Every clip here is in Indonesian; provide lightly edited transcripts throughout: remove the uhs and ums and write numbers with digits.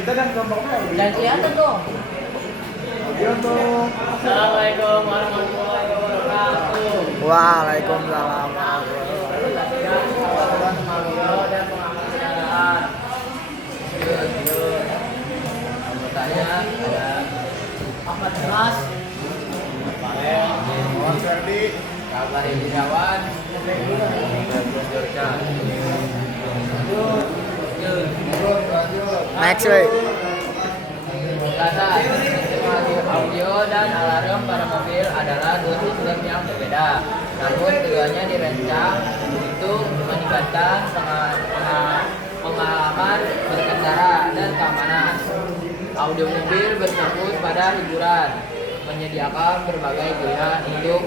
kita dan kelompoknya Dan kelihatan dong. Assalamualaikum warahmatullahi wabarakatuh. Waalaikumsalam. Dan pengamat kendaraan. Anggotanya ada Ahmad Mas, Farel, Muhammad Ferdi, Kabar Indirawan, Next week. Kata sistem audio dan alarm pada mobil adalah dua sistem yang berbeda. Namun keduanya dirancang untuk meningkatkan pengalaman berkendara dan keamanan. Audio mobil berfokus pada hiburan, menyediakan berbagai pilihan untuk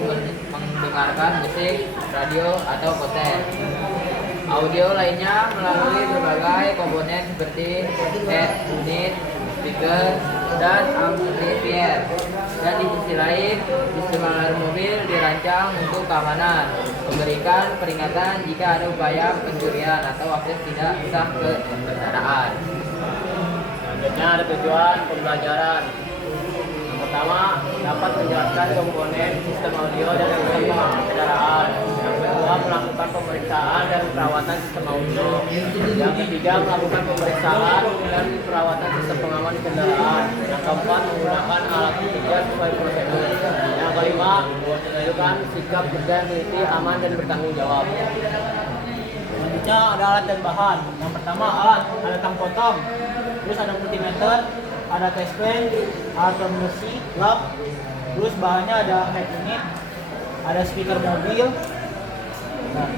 mendengarkan musik, radio, atau konten. Audio lainnya melalui berbagai komponen seperti head unit, speaker, dan amplifier. Dan di sisi lain, sistem alarm mobil dirancang untuk keamanan, memberikan peringatan jika ada upaya pencurian atau akses tidak sah ke kendaraan. Selanjutnya ada tujuan pembelajaran. Yang pertama, dapat menjelaskan komponen sistem audio dan sistem pengaman kendaraan. Yang kedua, melakukan pemeriksaan dan perawatan sistem audio. Yang ketiga, melakukan pemeriksaan dan perawatan sistem pengaman kendaraan. Yang keempat, menggunakan alat kerja sesuai prosedur. Yang kelima, menunjukkan sikap kerja yang teliti, aman, dan bertanggung jawab. Selanjutnya ada alat dan bahan. Yang pertama ada tang potong, terus ada multimeter, ada test plan, alat promosi, lap, terus bahannya ada head unit, ada speaker mobil. Nah.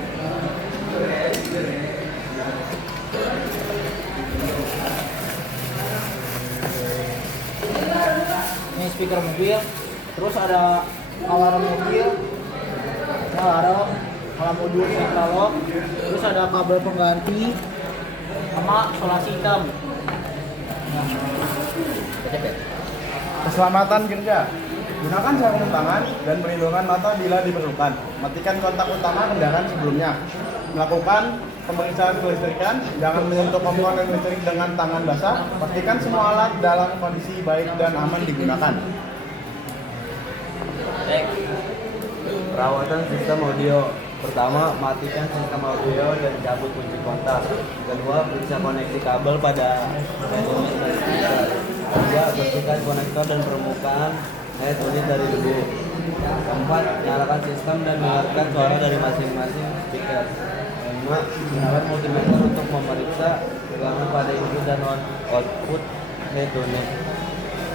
Ini speaker mobil, terus ada alarm mobil, alarm modul central lock, terus ada kabel pengganti sama solasi hitam. keselamatan kerja. Gunakan sarung tangan dan perlindungan mata bila diperlukan. Matikan kontak utama kendaraan sebelumnya. Melakukan pemeriksaan kelistrikan. Jangan menyentuh komponen listrik dengan tangan basah. Pastikan semua alat dalam kondisi baik dan aman digunakan. Perawatan sistem audio. Pertama, matikan sistem audio dan cabut kunci kontak. Kedua, periksa koneksi kabel pada unit dan speaker. Ketiga, bersihkan konektor dan permukaan head unit dari debu. Keempat, nyalakan sistem dan dengarkan suara dari masing-masing speaker. Kelima, gunakan multimeter untuk memeriksa tegangan pada input dan output head unit.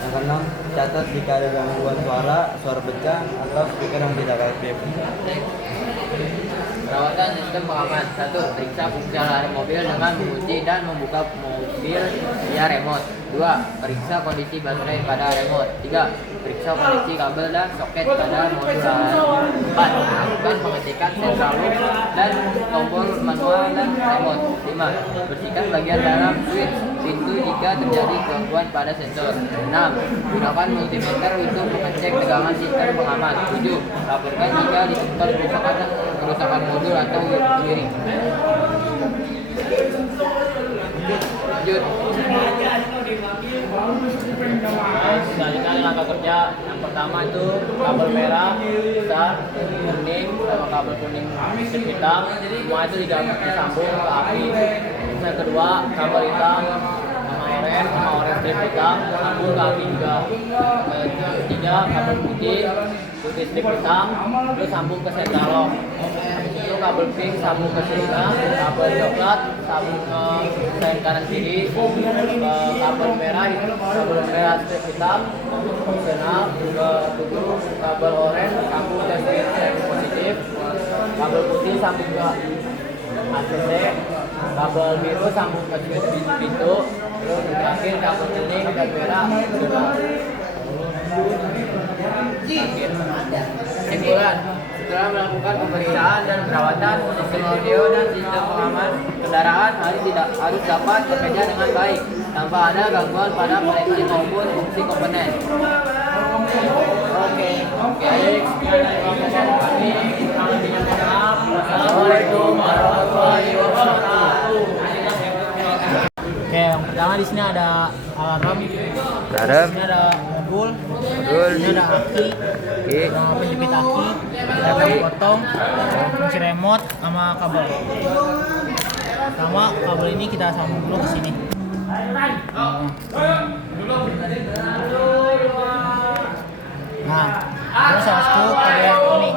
Yang keenam, catat jika ada gangguan suara pecah, atau speaker yang tidak aktif. Perawatan sistem pengaman. 1. Periksa fungsi alarm mobil dengan mengunci dan membuka mobil via remote. 2. Periksa kondisi baterai pada remote. 3. Periksa kondisi kabel dan soket pada modul alarm. 4. Lakukan pengecekan sentral lock dan tombol manual dan remote. 5. Bersihkan bagian dalam switch pintu jika terjadi gangguan pada sensor. 6. Gunakan multimeter untuk mengecek tegangan sistem pengaman. 7. Laporkan jika ditemukan kerusakan modul atau wiring. Lanjut. Selanjutnya langkah kerja. Yang pertama itu kabel merah besar, kuning sama kabel kuning strip hitam. Semua itu disambung ke api. Yang kedua kabel hitam sama orange strip hitam sambung ke api juga. Yang ketiga kabel putih strip hitam terus sambung ke central lock. Itu kabel pink sambung ke sirina, kabel coklat sambung ke sen kanan kiri, kabel merah strip hitam fungsional ke tubuh, kabel oranye sambung ke sen positif, kabel putih sambung ke ACC, kabel biru sambung ke switch pintu, terus terakhir kabel kuning dan merah fungsional. Kesimpulan, setelah melakukan pemeriksaan dan perawatan sistem audio dan sistem pengaman kendaraan harus dapat bekerja dengan baik tanpa ada gangguan pada koneksi maupun fungsi komponen. Oke. Assalamualaikum warahmatullahi wabarakatuh. Oke, yang pertama Pertama di sini ada alarm. Alarm. Di sini ada modul. Modul. Di sini ada aki. Oke. Sama penjepit aki. Ada potong, kunci remote sama kabel. Sama kabel ini kita sambung dulu ke sini. Nah, terus habis itu kabel yang ini.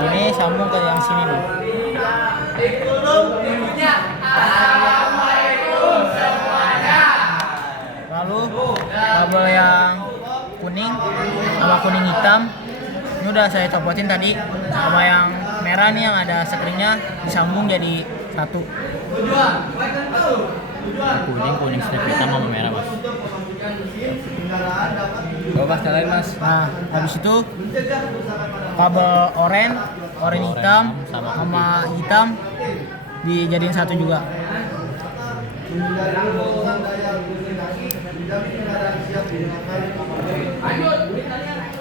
Ini sambung ke yang sini nih. Lalu kabel yang kuning sama kuning hitam ini udah saya copotin tadi, sama yang merah nih yang ada sekringnya disambung jadi satu. Kuning strip hitam sama merah mas. Coba mas nyalain mas. Nah, habis itu kabel oranye hitam sama hitam dijadiin satu juga.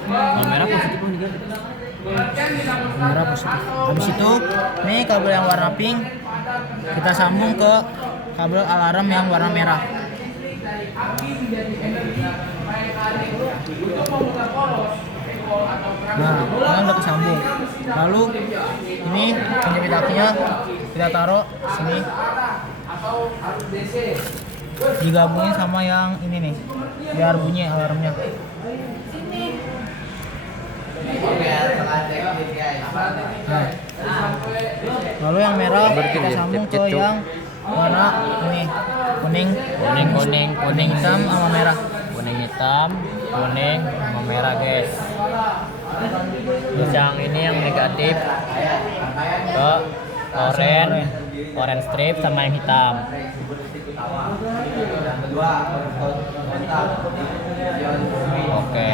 Kalau merah positif apa negatif? Merah positif. Habis itu nih kabel yang warna pink kita sambung ke kabel alarm yang warna merah. Nah, ini udah kesambung. Lalu ini penjepit akinya kita taruh sini. Digabungin sama yang ini nih, biar bunyi alarmnya. Nah, lalu yang merah kita sambung ke yang warna ini, kuning hitam sama merah. Kuning hitam, kuning sama merah guys. Terus yang ini yang negatif ke orange strip sama yang hitam. Oke.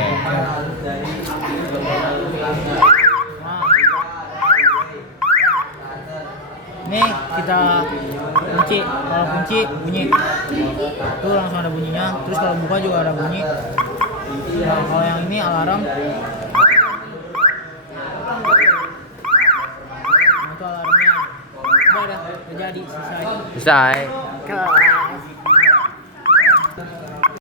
Ini kita kunci, kalau kunci bunyi, tuh langsung ada bunyinya. Terus kalau buka juga ada bunyi. Nah, kalau yang ini alarm, nah itu alarmnya. Udah jadi selesai. Selesai.